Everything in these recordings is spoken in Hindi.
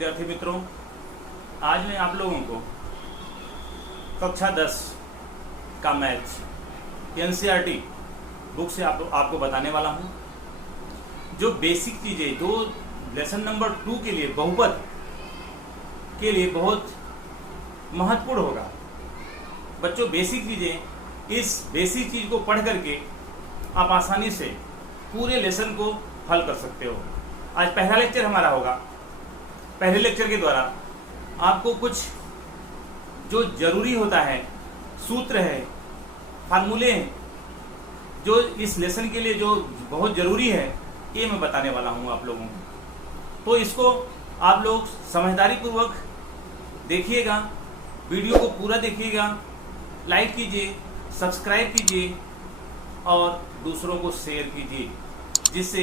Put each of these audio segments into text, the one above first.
विद्यार्थी मित्रों, आज मैं आप लोगों को कक्षा 10 का मैथ एनसीईआरटी बुक से आपको बताने वाला हूं। जो बेसिक चीज़ें जो लेसन नंबर 2 के लिए बहुपद के लिए बहुत महत्वपूर्ण होगा। बच्चों, बेसिक चीज़ें, इस बेसिक चीज़ को पढ़ करके आप आसानी से पूरे लेसन को हल कर सकते हो। आज पहला लेक्चर हमारा होगा। पहले लेक्चर के द्वारा आपको कुछ जो जरूरी होता है, सूत्र है, फार्मूले हैं, जो इस लेसन के लिए जो बहुत जरूरी है, ये मैं बताने वाला हूँ आप लोगों को। तो इसको आप लोग समझदारी पूर्वक देखिएगा, वीडियो को पूरा देखिएगा, लाइक कीजिए, सब्सक्राइब कीजिए और दूसरों को शेयर कीजिए, जिससे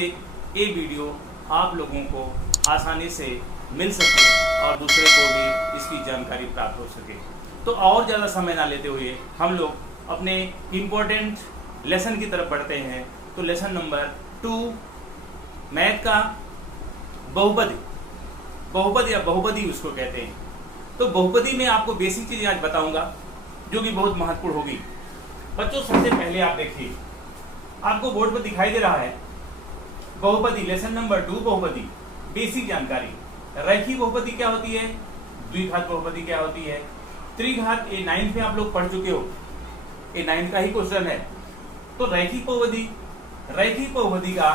ये वीडियो आप लोगों को आसानी से मिल सके और दूसरे को भी इसकी जानकारी प्राप्त हो सके। तो और ज़्यादा समय ना लेते हुए हम लोग अपने इम्पोर्टेंट लेसन की तरफ बढ़ते हैं। तो लेसन नंबर 2 मैथ का बहुपद या बहुपदी उसको कहते हैं। तो बहुपदी में आपको बेसिक चीज़ें आज बताऊंगा जो कि बहुत महत्वपूर्ण होगी। बच्चों, सबसे पहले आप देखिए, आपको बोर्ड पर दिखाई दे रहा है बहुपदी, लेसन नंबर 2 बहुपदी, बेसिक जानकारी। रैखिक बहुपदी क्या होती है, द्विघात बहुपदी क्या होती है, त्रिघात, ये 9th में आप लोग पढ़ चुके हो, ये 9th का ही क्वेश्चन है। तो रैखिक बहुपदी का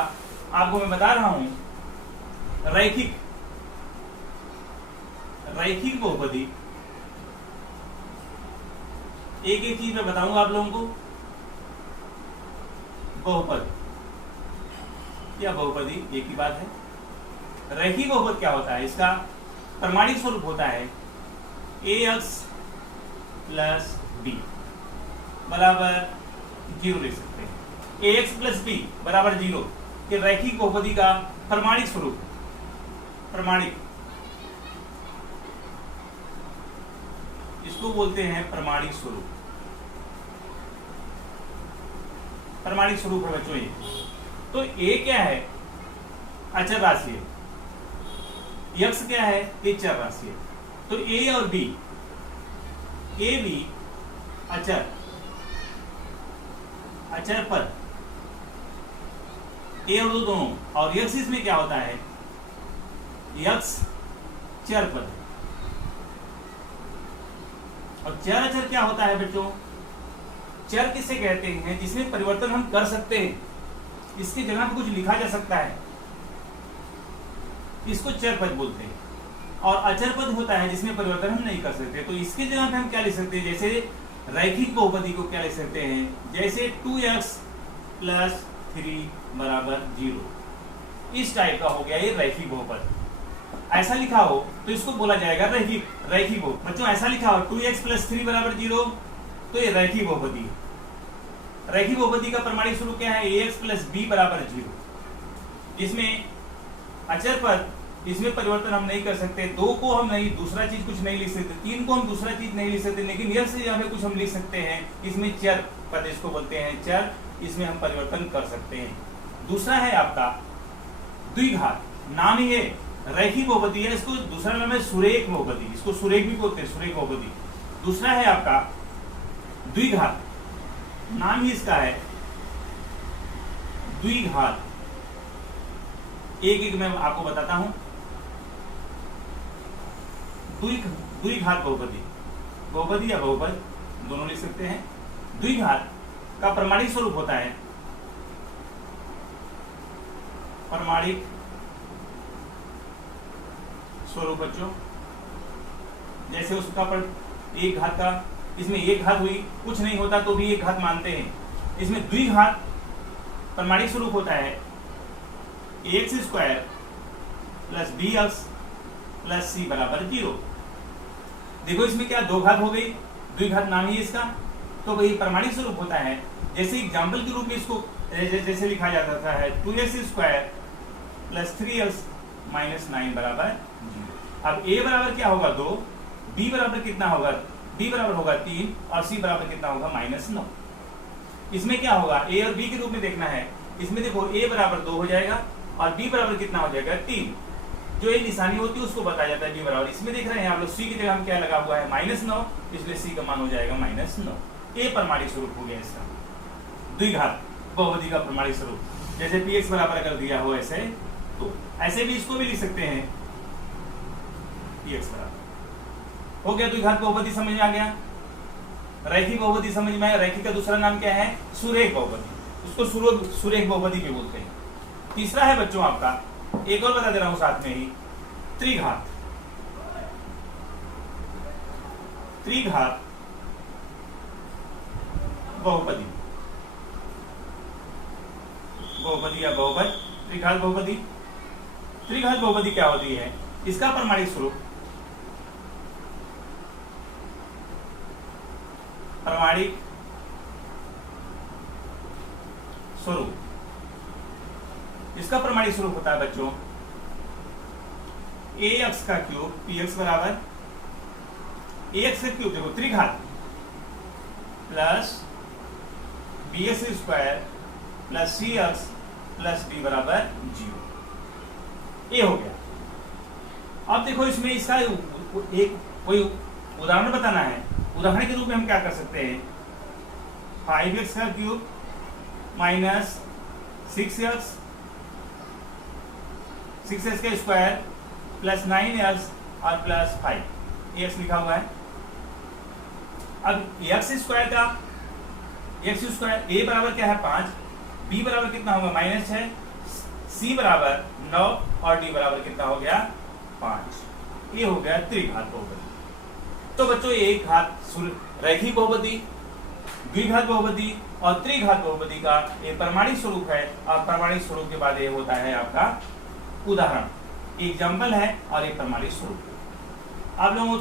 आपको मैं बता रहा हूं। रैखिक बहुपदी, एक एक चीज मैं बताऊंगा आप लोगों को। बहुपद या बहुपदी एक ही बात है। रैखिक बहुपद क्या होता है, इसका प्रमाणिक स्वरूप होता है ax प्लस बी बराबर 0 लिख सकते हैं। ax प्लस बी बराबर 0 कि रैखिक बहुपदी का प्रमाणिक स्वरूप, प्रमाणिक, इसको बोलते हैं प्रमाणिक स्वरूप। प्रमाणिक स्वरूप है बच्चों ये। तो a क्या है, अचर राशि है, x क्या है, ये चर राशि है। तो a और b, a b अचर पद, a और दोनों, और x इसमें क्या होता है, x चर पद है। और चर अचर क्या होता है बच्चों, चर किसे कहते हैं, जिसमें परिवर्तन हम कर सकते हैं, इसकी जगह पर कुछ लिखा जा सकता है, इसको चर पद बोलते हैं। और अचर पद होता है जिसमें परिवर्तन हम नहीं कर सकते। तो इसकी जगह पे हम क्या लिख सकते हैं, जैसे रैखिक बहुपदी को क्या लिख सकते हैं, जैसे 2x प्लस 3 बराबर 0, इस टाइप का हो गया ये रैखिक बहुपद। ऐसा लिखा हो तो इसको बोला जाएगा रैखिक बहुपद। बच्चों, ऐसा लिखा हो 2x प्लस 3 बराबर 0, तो ये रैखिक बहुपदी है। रैखिक बहुपदी का प्रमाणिक स्वरूप क्या है, ax प्लस b बराबर 0, जिसमें अचर पद, इसमें परिवर्तन हम नहीं कर सकते। 2 को हम नहीं, दूसरा चीज कुछ नहीं लिख सकते, 3 को हम दूसरा चीज नहीं लिख सकते, लेकिन यह से यहाँ पे कुछ हम लिख सकते हैं। इसमें चर पद, इसको बोलते हैं चर, इसमें हम परिवर्तन कर सकते हैं। दूसरा है आपका द्विघात, नाम ही है रैखिक बहुपदी है, इसको दूसरा नाम है सुरेख बहुपदी, इसको सुरेख भी बोलते हैं, सुरेख बहुपदी। दूसरा है आपका द्विघात, नाम ही इसका है द्विघात। एक एक मैं आपको बताता हूं। द्विघात बहुपदी या बहुपद दोनों लिख सकते हैं। द्विघात का प्रमाणिक स्वरूप होता है, प्रमाणिक स्वरूप बच्चों, जैसे उसका पर एक घात का, इसमें एक घात हुई, कुछ नहीं होता तो भी एक घात मानते हैं। इसमें द्विघात प्रमाणिक स्वरूप होता है ax square plus bx plus c बराबर 0। देखो इसमें क्या दो घात हो गई, द्विघात नाम ही इसका, तो वही प्रमाणिक स्वरूप होता है। जैसे एग्जाम्पल के रूप में इसको जैसे लिखा जाता है 2x square plus 3x minus 9 बराबर 0। अब a बराबर क्या होगा 2, b बराबर कितना होगा, b बराबर होगा 3 और c बराबर कितना होगा -9। इसमें क्या होगा, a और b के रूप में देखना है। इसमें देखो a बराबर 2 हो जाएगा और b बराबर कितना हो जाएगा 3। जो ये निशानी होती है उसको बताया जाता है b बराबर। इसमें देख रहे हैं आप लोग c की जगह हम क्या लगा हुआ है -9, इसलिए c का मान हो जाएगा -9। ये प्रमाणिक स्वरूप हो गया इसका, द्विघात बहुपदी का प्रमाणिक स्वरूप। जैसे px बराबर अगर दिया हो ऐसे, तो ऐसे भी इसको भी लिख सकते हैं px बराबर। हो गया द्विघात बहुपदी, समझ में आ गया। रैखिक बहुपदी समझ में आया। रैखिक का दूसरा नाम क्या है? सुरेख बहुपदी, उसको सुरेख बहुपदी भी बोलते हैं। तीसरा है बच्चों आपका, एक और बता दे रहा हूं साथ में ही, त्रिघात। त्रिघात बहुपदी, बहुपदी या बहुपद, त्रिघात बहुपदी। त्रिघात बहुपदी क्या होती है? इसका प्रमाणिक स्वरूप, प्रमाणिक स्वरूप, इसका प्रमाणिक स्वरूप होता है बच्चों ax का क्यूब px बराबर ax का क्यूब, देखो त्रिघात, plus bx square plus cx plus d बराबर 0। ये हो गया। अब देखो इसमें इसका एक कोई उदाहरण बताना है। उदाहरण के रूप में हम क्या कर सकते हैं? 5x का क्यूब माइनस 6x का स्क्वायर प्लस 9x और प्लस 5 x लिखा हुआ है। अब x स्क्वायर का x स्क्वायर a बराबर क्या है? 5, b बराबर कितना होगा? -6, c बराबर 9 और d बराबर कितना हो गया? 5। ये हो गया त्रिघात बहुपदी। तो बच्चों एक घात रैखिक बहुपदी, द्विघात बहुपदी और त्रिघात बहुपदी का ये प्रमाणिक स्वरूप है। और प्रमाणिक स्वरूप के बाद ये होता है आपका उदाहरण, एग्जाम्पल है और एक प्रमाणिक स्वरूप। आप लोगों को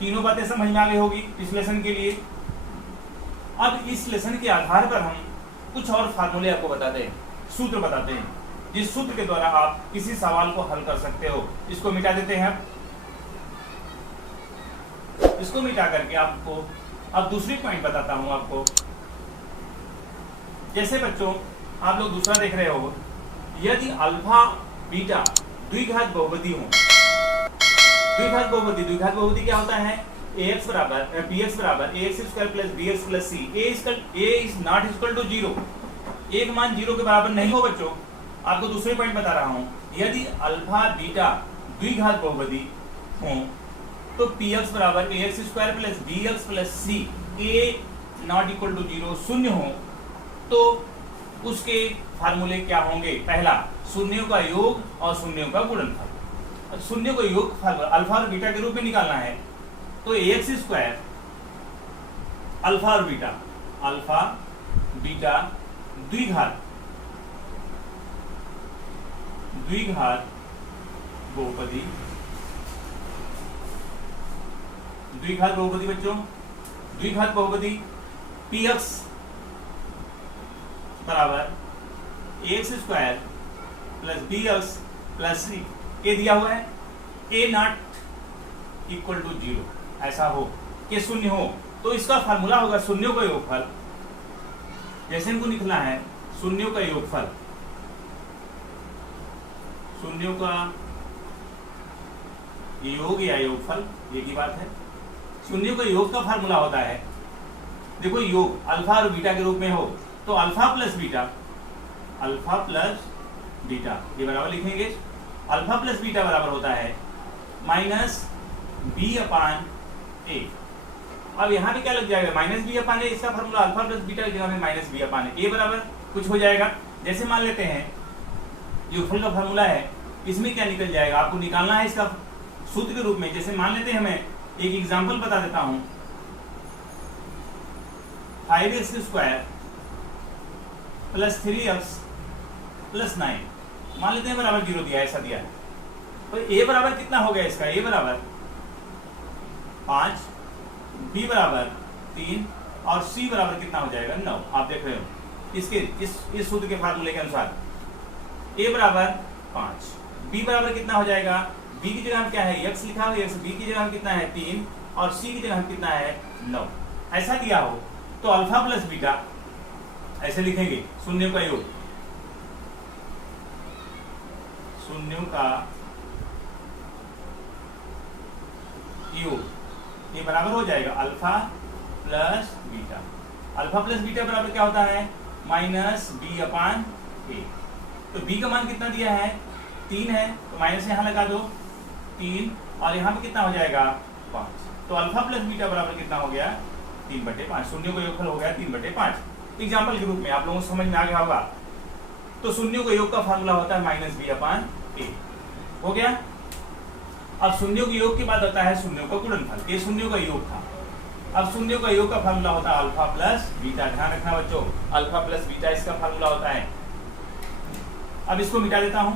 तीनों बातें समझ में आ गई होगी इस लेसन के लिए। अब इस लेसन के आधार पर हम कुछ और फार्मूले आपको बताते हैं, सूत्र बताते हैं, जिस सूत्र के द्वारा आप किसी सवाल को हल कर सकते हो। इसको मिटा देते हैं। इसको मिटा करके आपको अब दूसरी पॉइंट बताता हूं आपको। जैसे बच्चों आप लोग दूसरा देख रहे हो, यदि अल्फा बीटा द्विघात बहुपदी हो, द्विघात बहुपदी क्या होता है? ax बराबर bx बराबर ax square plus bx plus c, a is not equal to 0, एक मान 0 के बराबर नहीं हो। बच्चों आपको दूसरे पॉइंट बता रहा हूं, यदि अल्फा बीटा द्विघात बहुपदी हो तो px बराबर ax square plus bx plus c, a not equal to 0 शून्य हो, तो उसके फार्मूले क्या होंगे? पहला, शून्यों का योग और शून्यों का गुणनफल। शून्यों का योग फार्मूला अल्फा और बीटा के रूप में निकालना है, तो ax स्क्वायर अल्फा और बीटा, अल्फा बीटा द्विघात बहुपदी, द्विघात बहुपदी बच्चों, द्विघात बहुपदी px बराबर ax square plus bx plus c, ए दिया हुआ है, a नॉट इक्वल टू 0, ऐसा हो कि शून्य हो, तो इसका फार्मूला होगा शून्यों का योगफल। जैसे इनको लिखना है शून्यों का योगफल, शून्यों का योग या योगफल एक ही बात है। शून्यों का योग का फार्मूला होता है, देखो योग अल्फा और बीटा के रूप में हो तो alpha plus beta, alpha plus beta ये बराबर लिखेंगे, अल्फा प्लस बीटा बराबर होता है माइनस बी अपान ए। अब यहाँ पे क्या लग जाएगा? माइनस बी अपान ए, इसका फार्मूला अल्फा प्लस बीटा की जगह में माइनस बी अपान ए बराबर कुछ हो जाएगा। जैसे मान लेते हैं योगफल का फार्मूला है, इसमें क्या निकल जाएगा? आपको निकालना है इसका सूत्र के रूप में। जैसे मान लेते हैं, मैं एक एग्जांपल बता देता हूं, 5x square plus 3x plus 9 मान लेते हैं बराबर 0 दिया, ऐसा दिया है, तो a बराबर कितना हो गया इसका? a बराबर 5, b बराबर 3 और c बराबर कितना हो जाएगा? 9। आप देख रहे हो इसके इस सूत्र के फार्मूले के अनुसार a बराबर 5, b बराबर कितना हो जाएगा? b की जगह क्या है? x लिखा हुआ है, b की जगह कितना है? 3 और c की जगह कितना है? 9। ऐसा दिया हो तो अल्फा प्लस बीटा ऐसे लिखेंगे, शून्यों का योग, शून्यों का योग, ये बराबर हो जाएगा alpha plus beta. Alpha plus beta बराबर क्या होता है? माइनस बी अपान ए। तो बी का मान कितना दिया है? 3 है, तो माइनस यहाँ लगा दो 3, और यहाँ पे कितना हो जाएगा? 5। तो अल्फा प्लस बीटा बराबर कितना हो गया? 3/5। शून्यों का योगफल हो गया 3/5। एग्जाम्पल के रूप में आप लोगों को समझ में आ गया होगा। तो शून्यों के योग का फार्मूला होता है माइनस बी अपान ए। हो गया। अब शून्यों के योग के बाद होता है शून्यों का गुणनफल। ये शून्यों का योग था। अब शून्यों का योग का फार्मूला होता है अल्फा प्लस बीटा। ध्यान रखना बच्चों, अल्फा प्लस बीटा इसका फार्मूला होता है। अब इसको मिटा देता हूं।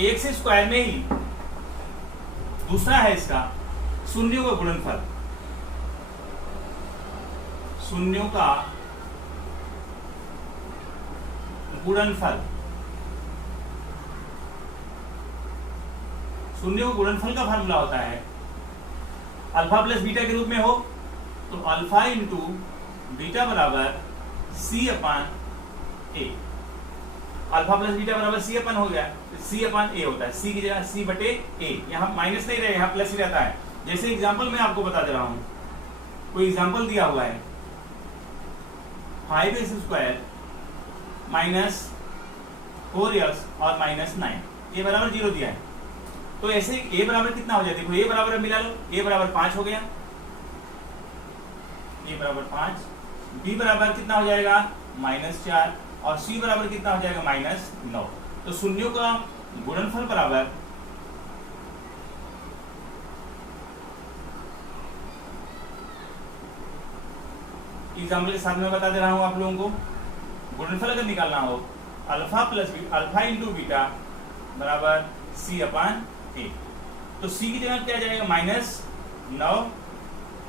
एक्स स्क्वायर में ही दूसरा है इसका शून्यों का गुणनफल। शून्यों का गुणनफल, शून्यों का गुणनफल का फार्मूला होता है अल्फा प्लस बीटा के रूप में हो तो अल्फा इंटू बीटा बराबर सी अपान ए। अल्फा प्लस बीटा बराबर सी अपन हो गया, सी अपान ए होता है। सी की जगह सी बटे ए, यहाँ माइनस नहीं रहे, यहाँ प्लस ही रहता है। जैसे एग्जांपल मैं आपको बता दे रहा हूं, कोई एग्जांपल दिया हुआ है 5x स्क्वायर माइनस 4x और माइनस 9, ये बराबर 0 दिया है। तो ऐसे a बराबर कितना हो जाए? देखो a बराबर मिला लो, a बराबर 5 हो गया, a बराबर 5, b बराबर कितना हो जाएगा? -4, और c बराबर कितना हो जाएगा? -9। तो शून्यों का गुणनफल बराबर एग्जाम्पल के साथ में बता दे रहा हूं आप लोगों को। गुणनफल अगर निकालना हो alpha plus alpha into beta बराबर सी अपान ए। तो सी की जगह क्या जाएगा? -9,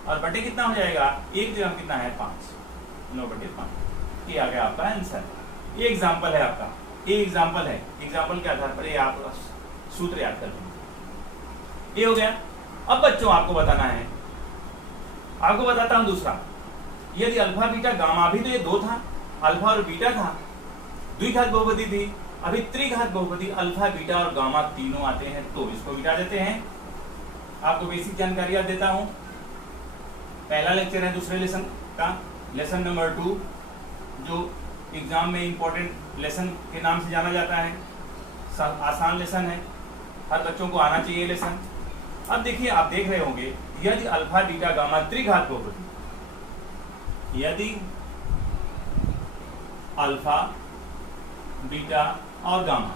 और बटे कितना हो जाएगा? एक जगह कितना है? 5, 9/5। ये आ गया आपका आंसर। ये एग्जाम्पल है आपका, ये एग्जाम्पल है। एग्जाम्पल के आधार पर ये आप सूत्र याद कर लेंगे। ये हो गया। अब बच्चों आपको बताना है, आपको बताता हूं दूसरा। यदि अल्फा बीटा गामा, अभी तो ये 2 था, अल्फा और बीटा था, द्विघात बहुपदी थी। अभी त्रिघात बहुपदी अल्फा बीटा और गामा तीनों आते हैं, तो इसको मिटा देते हैं। आपको बेसिक जानकारी याद देता हूं। पहला लेक्चर है दूसरे लेसन का, लेसन नंबर 2, जो एग्जाम में इंपॉर्टेंट लेसन के नाम से जाना जाता है। आसान लेसन है, हर बच्चों को आना चाहिए लेसन। अब देखिए, आप देख रहे होंगे, यदि अल्फा बीटा गामा त्रिघात बहुपदी, यदि अल्फा बीटा और गामा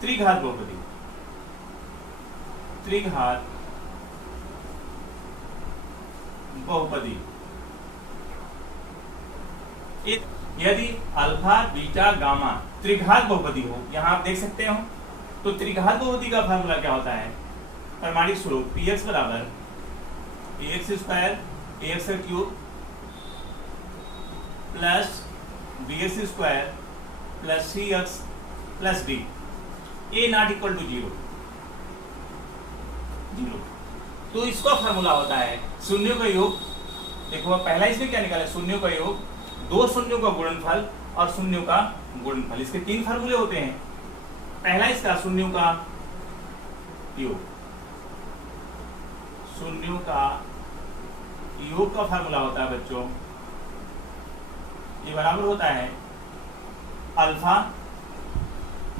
त्रिघात बहुपदी, त्रिघात बहुपदी, यदि अल्फा बीटा गामा त्रिघात बहुपदी हो, यहां आप देख सकते हो, तो त्रिघात बहुपदी का फार्मूला क्या होता है? प्रमाणिक स्वरूप px बराबर ax स्क्वायर ax का cube plus bx square plus cx plus d, a not equal to 0। तो इसका फार्मूला होता है शून्यों का योग। देखो पहला इसमें क्या निकाला? शून्यों का योग, 2 शून्यों का गुणनफल और शून्यों का गुणनफल। इसके 3 फार्मूले होते हैं। पहला इसका शून्यों का योग, शून्यों का योग का फार्मूला होता है बच्चों, ये बराबर होता है अल्फा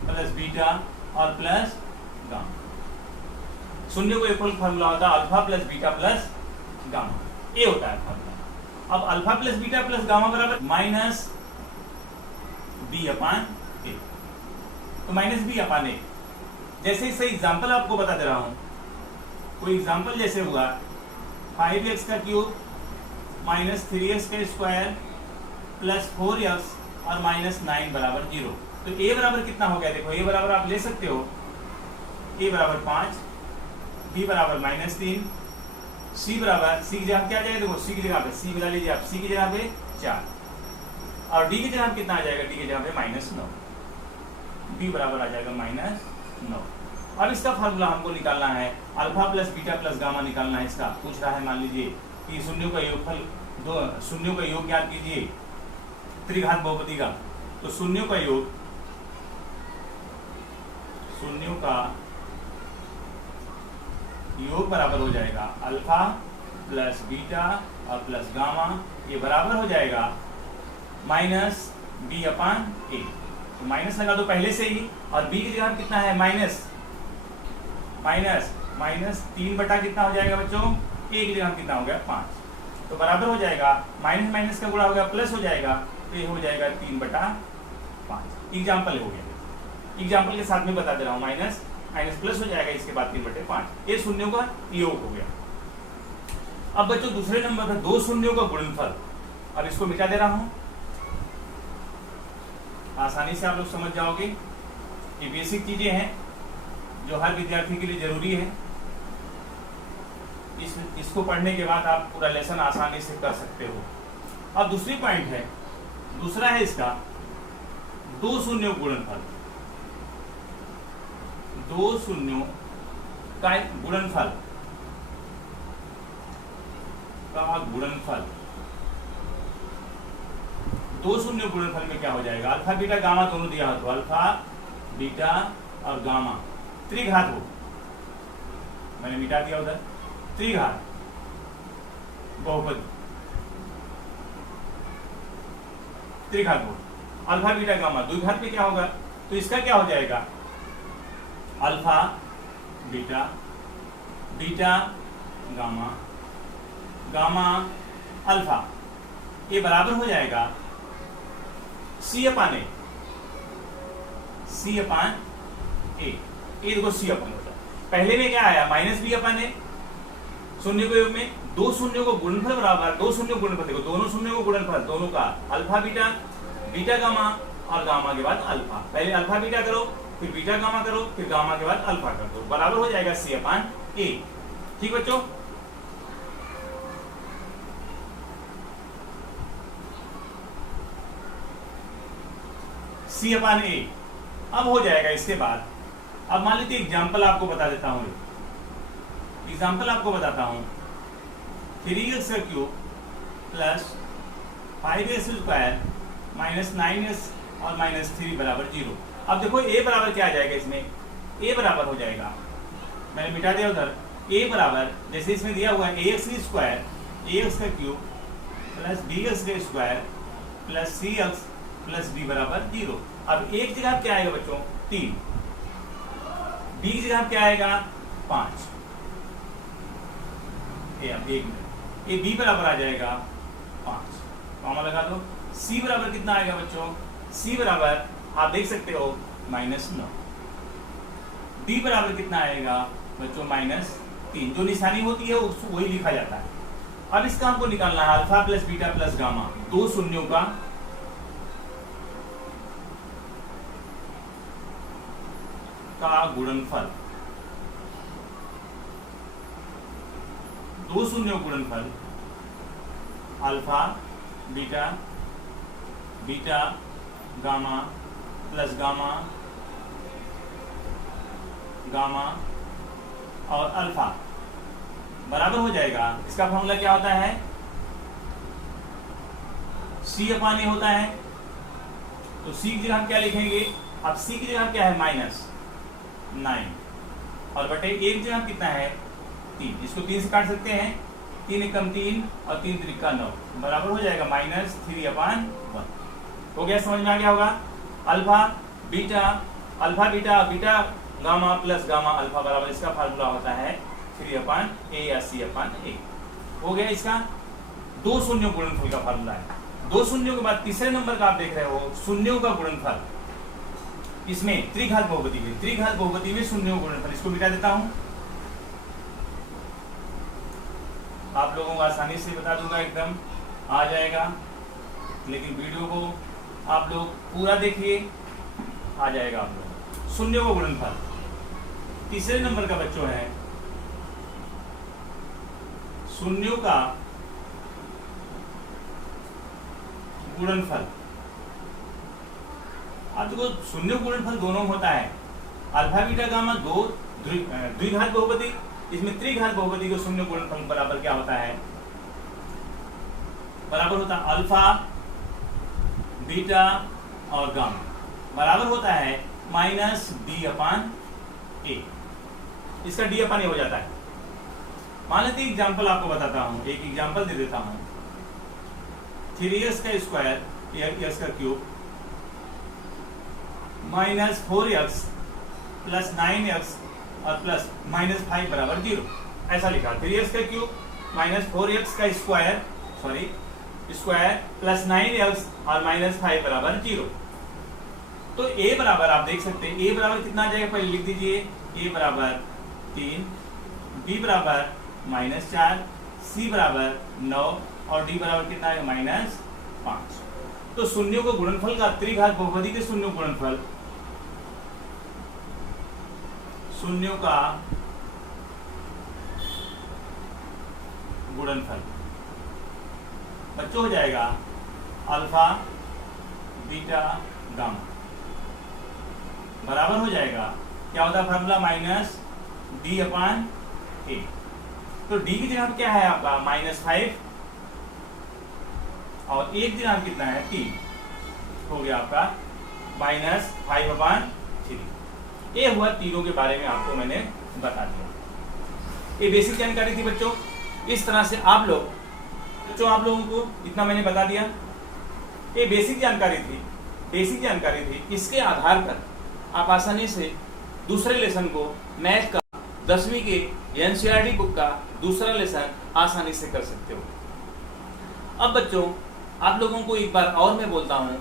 प्लस बीटा और प्लस गामा। शून्यों का योगफल फार्मूला होता है alpha plus beta plus gamma, ये होता है फार्मूला। अब alpha plus beta plus gamma बराबर माइनस बी अपान ए। तो माइनस बी अपान ए, जैसे इससे एग्जाम्पल आपको बता दे रहा हूं। कोई एग्जाम्पल जैसे हुआ 5x का क्यूब माइनस 3x का स्क्वायर प्लस 4x और माइनस 9 बराबर 0। तो a बराबर कितना हो गया? देखो a बराबर आप ले सकते हो, a बराबर 5, b बराबर -3, c बराबर, c की जगह क्या आ जाएगा? देखो c की जगह पे c मिला लीजिए आप, c की जगह पे 4, और d की जगह कितना आ जाएगा? d की जगह पे -9, b बराबर आ जाएगा -9। अब इसका फार्मूला हमको निकालना है, alpha plus beta plus gamma निकालना है। इसका पूछ रहा है, मान लीजिए कि शून्यों का योगफल, 2 शून्यों का योग ज्ञात कीजिए त्रिघात बहुपदी का। तो शून्यों का योग, शून्यों का योग बराबर हो जाएगा अल्फा प्लस बीटा और प्लस गामा, ये बराबर हो जाएगा माइनस बी अपान ए। तो माइनस लगा दो पहले से ही, और बी की जगह कितना है माइनस माइनस 3 बटा कितना हो जाएगा बच्चों, ए की जगह कितना हो गया 5। तो बराबर हो जाएगा माइनस माइनस का गुणा हो गया प्लस हो जाएगा, तो ये हो जाएगा 3 बटा 5। एग्जाम्पल हो गया, एग्जाम्पल के साथ में बता दे रहा हूँ, माइनस माइनस प्लस हो जाएगा, इसके बाद 3 बटे 5, ये शून्यों का योग हो गया। अब बच्चों दूसरे नंबर पर दो शून्यों का गुणनफल, अब इसको मिटा दे रहा हूं, आसानी से आप लोग समझ जाओगे। ये बेसिक चीजें हैं जो हर विद्यार्थी के लिए जरूरी है। इसको पढ़ने के बाद आप पूरा लेसन आसानी से कर सकते हो। अब दूसरी पॉइंट है, दूसरा है इसका दो शून्यों गुणनफल, दो शून्यों का गुणनफल का गुणनफल, दो शून्य गुणनफल में क्या हो जाएगा, अल्फा बीटा गामा दोनों दिया हो, तो अल्फा बीटा और गामा त्रिघात हो, मैंने मिटा दिया उधर, त्रिघात बहुपद, त्रिघात हो, अल्फा बीटा गामा द्विघात में क्या होगा, तो इसका क्या हो जाएगा alpha beta beta gamma gamma alpha, ये बराबर हो जाएगा सी अपान ए, सी अपान ए, ये देखो सी अपान होता है। पहले में क्या आया माइनस बी अपान ए, शून्य के योग में दो शून्यों को गुणनफल बराबर, दो शून्यों को गुणनफल, देखो दोनों शून्यों को गुणनफल दोनों का अल्फा बीटा बीटा गामा और गामा के बाद अल्फा, पहले अल्फा बीटा करो फिर बीटा गामा करो फिर गामा के बाद अल्फा कर दो, बराबर हो जाएगा सी अपान ए। ठीक बच्चों, सी अपान ए। अब हो जाएगा इसके बाद, अब मान लीजिए एग्जाम्पल आपको बता देता हूं, एग्जाम्पल आपको बताता हूं, 3x का cube plus 5x square minus 9x और माइनस 3 बराबर 0। अब देखो a बराबर क्या आ जाएगा, इसमें a बराबर हो जाएगा, मैंने मिटा दिया उधर, a बराबर जैसे इसमें दिया हुआ है ax स्क्वायर, ax का क्यूब प्लस bx का square plus cx plus b बराबर 0। अब a की जगह क्या आएगा बच्चों 3, b की जगह क्या आएगा 5, ये b बराबर आ जाएगा 5, कॉमा लगा दो। c बराबर कितना आएगा बच्चों, c बराबर आप देख सकते हो -9, d बराबर कितना आएगा बच्चों -3, जो निशानी होती है उसको वही लिखा जाता है। अब इसका हमको निकालना है alpha plus beta plus gamma, दो शून्यों का गुणनफल, दो शून्यों गुणनफल alpha beta beta gamma plus gamma gamma और अल्फा बराबर हो जाएगा, इसका फॉर्मूला क्या होता है सी अपान ए होता है। तो सी की जगह हम क्या लिखेंगे, अब सी की जगह क्या है -9 और बटे ए की जगह कितना है 3, इसको 3 से काट सकते हैं, 3 एकम 3 और 3 त्रिका 9 बराबर हो जाएगा -3/1। हो गया, समझ में आ गया होगा। Alpha beta beta gamma plus gamma alpha बराबर, इसका फार्मूला होता है 3/a या c/a। हो गया, इसका दो शून्यों गुणनफल का फार्मूला है। दो शून्यों के बाद तीसरे नंबर का आप देख रहे हो शून्यों का गुणनफल, इसमें त्रिघात बहुपदी में शून्यों का गुणनफल, इसको मिटा देता हूं, आप लोगों को आसानी से बता दूंगा, एकदम आ जाएगा, लेकिन वीडियो को आप लोग पूरा देखिए, आ जाएगा आप लोग। शून्यों का गुणनफल तीसरे नंबर का बच्चों है शून्यों का गुणनफल। अब देखो शून्य गुणनफल दोनों होता है, अल्फा बीटा गामा दो द्विघात बहुपदी, इसमें त्रिघात बहुपदी का शून्य गुणनफल बराबर क्या होता है, बराबर होता है अल्फा बीटा और गामा बराबर होता है -d/a। इसका d/a हो जाता है, मान लेते एग्जाम्पल आपको बताता हूँ, एक एग्जाम्पल दे देता हूँ। 3x का स्क्वायर x का cube minus 4x plus 9x और प्लस -5 बराबर 0, ऐसा लिखा। 3x का क्यूब माइनस 4x का स्क्वायर प्लस 9x और -5 बराबर 0। तो a बराबर आप देख सकते हैं, a बराबर कितना आ जाएगा, पहले लिख दीजिए। a बराबर 3, b बराबर -4, c बराबर 9 और d बराबर कितना है, -5। तो शून्यों को गुणनफल का त्रिघात बहुपदी के शून्यों गुणनफल, शून्यों का गुणनफल बच्चों हो जाएगा अल्फा बीटा गामा, बराबर हो जाएगा क्या होता है फार्मूला, -d/a। तो d की जगह क्या है आपका -5 और a की जगह कितना है 3, हो गया आपका -5/3। ये हुआ तीनों के बारे में आपको मैंने बता दिया। ये बेसिक जानकारी थी बच्चों। इस तरह से आप लोगों को इतना मैंने बता दिया। ये बेसिक जानकारी थी। इसके आधार पर आप आसानी से दूसरे लेसन को, मैथ का 10वीं के एनसीईआरटी बुक का दूसरा लेसन आसानी से कर सकते हो। अब बच्चों आप लोगों को एक बार और मैं बोलता हूँ,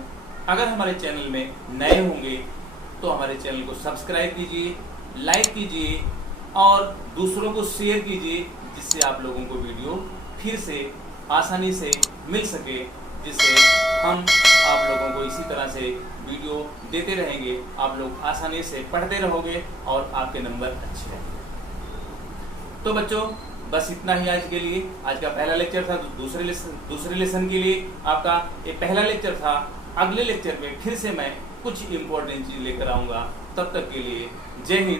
अगर हमारे चैनल में नए होंगे तो हमारे चैनल को सब्सक्राइब कीजिए, लाइक कीजिए और दूसरों को शेयर कीजिए, जिससे आप लोगों को वीडियो फिर से आसानी से मिल सके, जिससे हम आप लोगों को इसी तरह से वीडियो देते रहेंगे। आप लोग आसानी से पढ़ते रहोगे और आपके नंबर अच्छे रहेंगे। तो बच्चों बस इतना ही आज के लिए। आज का पहला लेक्चर था। दूसरे लेसन के लिए आपका ये पहला लेक्चर था। अगले लेक्चर में फिर से मैं कुछ इम्पोर्टेंट चीज लेकर आऊँगा। तब तक के लिए जय हिंद।